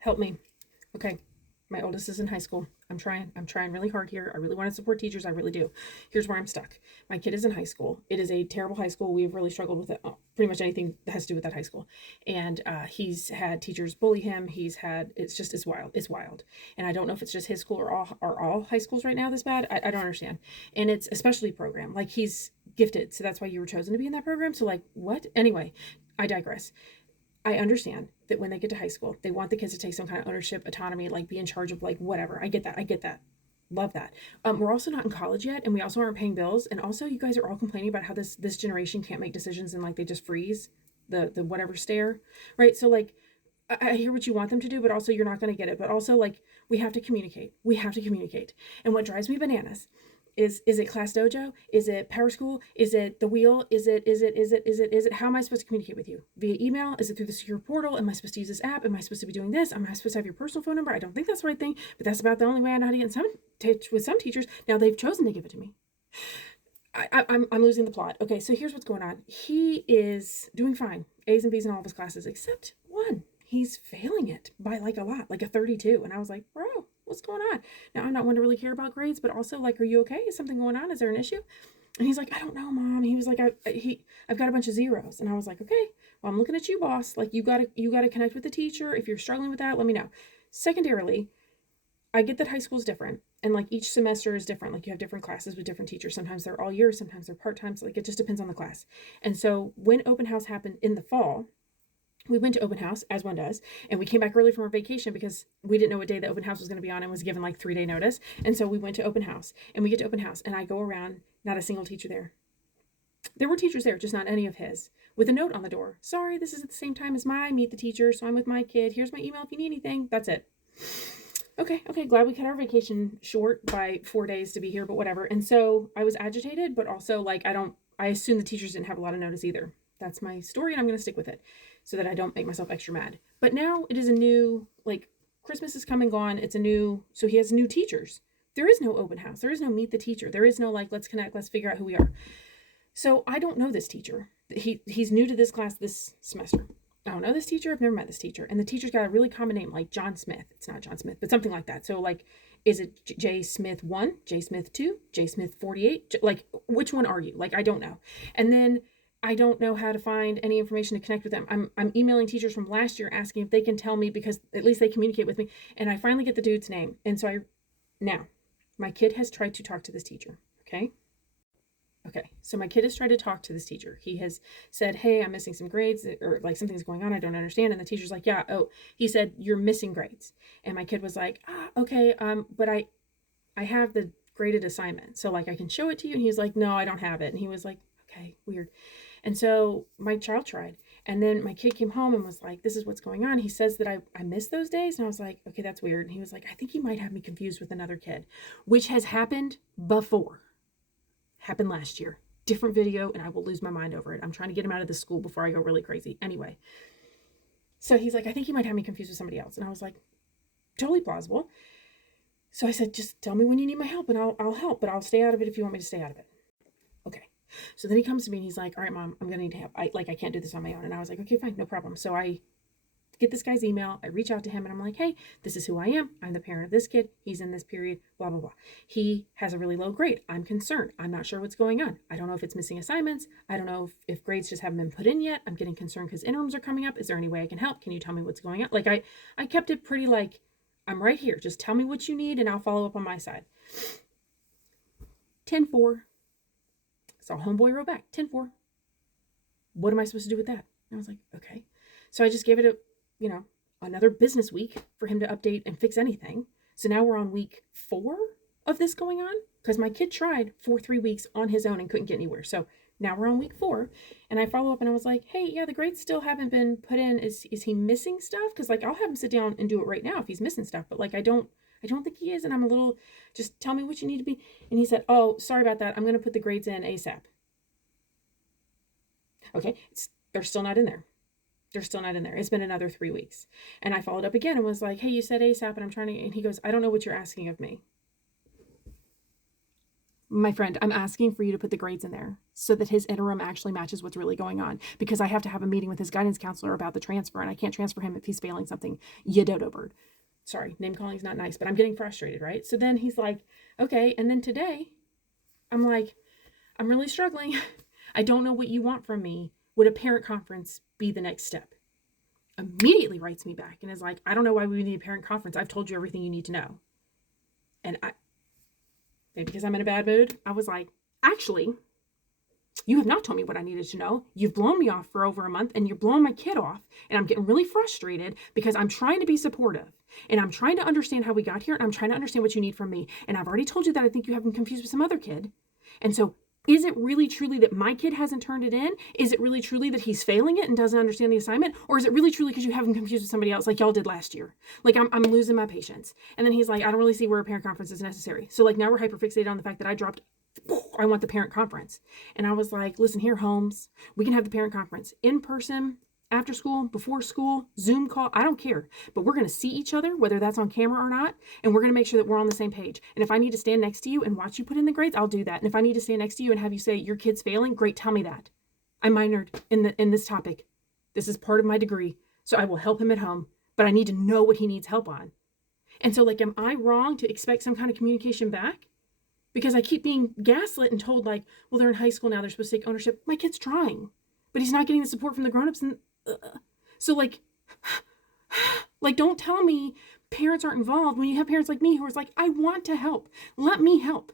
Help me. Okay. My oldest is in high school. I'm trying really hard here. I really want to support teachers. I really do. Here's where I'm stuck. My kid is in high school. It is a terrible high school. We've really struggled with it. Pretty much anything that has to do with that high school. And he's had teachers bully him. It's wild. It's wild. And I don't know if it's just his school or all high schools right now this bad. I don't understand. And it's a specialty program. Like, he's gifted. So that's why you were chosen to be in that program. So like, what? Anyway, I digress. I understand that when they get to high school, they want the kids to take some kind of ownership, autonomy, like be in charge of like whatever. I get that. I get that. Love that. We're also not in college yet, and we also aren't paying bills. And also, you guys are all complaining about how this generation can't make decisions and like they just freeze the whatever stare, right? So like, I hear what you want them to do, but also you're not going to get it. But also, like, we have to communicate. We have to communicate. And what drives me bananas is it Class Dojo? Is it Power School? Is it the Wheel? Is it how am I supposed to communicate with you? Via email? Is it through the secure portal? Am I supposed to use this app? Am I supposed to be doing this? Am I supposed to have your personal phone number? I don't think that's the right thing, but that's about the only way I know how to get in with some teachers. Now they've chosen to give it to me. I'm losing the plot. Okay, so here's what's going on. He is doing fine. A's and B's in all of his classes except one. He's failing it by like a lot, like a 32. And I was like, bro, what's going on? Now, I'm not one to really care about grades, but also like, are you okay? Is something going on? Is there an issue? And he's like, I don't know, Mom. He was like, I've got a bunch of zeros. And I was like, okay, well, I'm looking at you, boss. Like, you gotta connect with the teacher. If you're struggling with that, let me know. Secondarily, I get that high school is different, and like each semester is different. Like, you have different classes with different teachers. Sometimes they're all year, sometimes they're part-time. So like, it just depends on the class. And so when open house happened in the fall, we went to open house, as one does, and we came back early from our vacation because we didn't know what day the open house was going to be on and was given like 3-day notice. And so we went to open house, and we get to open house, and I go around, not a single teacher there. There were teachers there, just not any of his, with a note on the door. Sorry, this is at the same time as my meet the teacher, so I'm with my kid. Here's my email if you need anything. That's it. Okay, glad we cut our vacation short by 4 days to be here, but whatever. And so I was agitated, but also like, I assume the teachers didn't have a lot of notice either. That's my story, and I'm going to stick with it so that I don't make myself extra mad. But now it is a new, like, Christmas is come and gone. So he has new teachers. There is no open house. There is no meet the teacher. There is no like, let's connect, let's figure out who we are. So I don't know this teacher. He's new to this class this semester. I don't know this teacher. I've never met this teacher. And the teacher's got a really common name, like John Smith. It's not John Smith, but something like that. So like, is it J Smith 1, J Smith 2, J Smith 48? Like, which one are you? Like, I don't know. And then I don't know how to find any information to connect with them. I'm emailing teachers from last year asking if they can tell me, because at least they communicate with me. And I finally get the dude's name. And so now my kid has tried to talk to this teacher. Okay. So my kid has tried to talk to this teacher. He has said, hey, I'm missing some grades, or like something's going on, I don't understand. And the teacher's like, yeah, he said, you're missing grades. And my kid was like, okay. But I have the graded assignment. So like, I can show it to you. And he was like, no, I don't have it. And he was like, okay, weird. And so my child tried. And then my kid came home and was like, this is what's going on. He says that I missed those days. And I was like, okay, that's weird. And he was like, I think he might have me confused with another kid, which has happened before. Happened last year. Different video, and I will lose my mind over it. I'm trying to get him out of the school before I go really crazy. Anyway. So he's like, I think he might have me confused with somebody else. And I was like, totally plausible. So I said, just tell me when you need my help and I'll help, but I'll stay out of it if you want me to stay out of it. Okay. So then he comes to me and he's like, all right, Mom, I'm going to need help. I can't do this on my own. And I was like, okay, fine, no problem. So I get this guy's email. I reach out to him and I'm like, hey, this is who I am. I'm the parent of this kid. He's in this period, blah, blah, blah. He has a really low grade. I'm concerned. I'm not sure what's going on. I don't know if it's missing assignments. I don't know if grades just haven't been put in yet. I'm getting concerned because interims are coming up. Is there any way I can help? Can you tell me what's going on? Like, I kept it pretty like, I'm right here. Just tell me what you need and I'll follow up on my side. 10-4. So homeboy wrote back, 10-4. What am I supposed to do with that? And I was like, okay. So I just gave it another business week for him to update and fix anything. So now we're on week 4 of this going on, because my kid tried for 3 weeks on his own and couldn't get anywhere. So now we're on week 4, and I follow up and I was like, hey, yeah, the grades still haven't been put in. Is he missing stuff? Because like, I'll have him sit down and do it right now if he's missing stuff, but like, I don't think he is. And I'm a little, just tell me what you need to be. And he said, oh, sorry about that. I'm going to put the grades in ASAP. Okay. They're still not in there. It's been another 3 weeks. And I followed up again and was like, hey, you said ASAP and I'm trying to, and he goes, I don't know what you're asking of me. my friend, I'm asking for you to put the grades in there so that his interim actually matches what's really going on, because I have to have a meeting with his guidance counselor about the transfer, and I can't transfer him if he's failing something. You dodo bird. Sorry, name calling is not nice, but I'm getting frustrated, right? So then he's like, okay. And then today, I'm like, I'm really struggling. I don't know what you want from me. Would a parent conference be the next step? Immediately writes me back and is like, I don't know why we need a parent conference. I've told you everything you need to know. And maybe because I'm in a bad mood, I was like, actually, you have not told me what I needed to know. You've blown me off for over a month, and you're blowing my kid off. And I'm getting really frustrated because I'm trying to be supportive, and I'm trying to understand how we got here, and I'm trying to understand what you need from me. And I've already told you that I think you have him confused with some other kid. And so is it really truly that my kid hasn't turned it in? Is it really truly that he's failing it and doesn't understand the assignment? Or is it really truly because you have him confused with somebody else like y'all did last year? Like, I'm losing my patience. And then he's like, I don't really see where a parent conference is necessary. So like now we're hyperfixated on the fact that I want the parent conference. And I was like, listen here, Holmes, we can have the parent conference in person, after school, before school, Zoom call, I don't care. But we're going to see each other, whether that's on camera or not. And we're going to make sure that we're on the same page. And if I need to stand next to you and watch you put in the grades, I'll do that. And if I need to stand next to you and have you say your kid's failing, great, tell me that. I minored in this topic. This is part of my degree. So I will help him at home, but I need to know what he needs help on. And so like, am I wrong to expect some kind of communication back? Because I keep being gaslit and told like, well, they're in high school now, they're supposed to take ownership. My kid's trying, but he's not getting the support from the grownups. And so like, don't tell me parents aren't involved when you have parents like me who are like, I want to help. Let me help.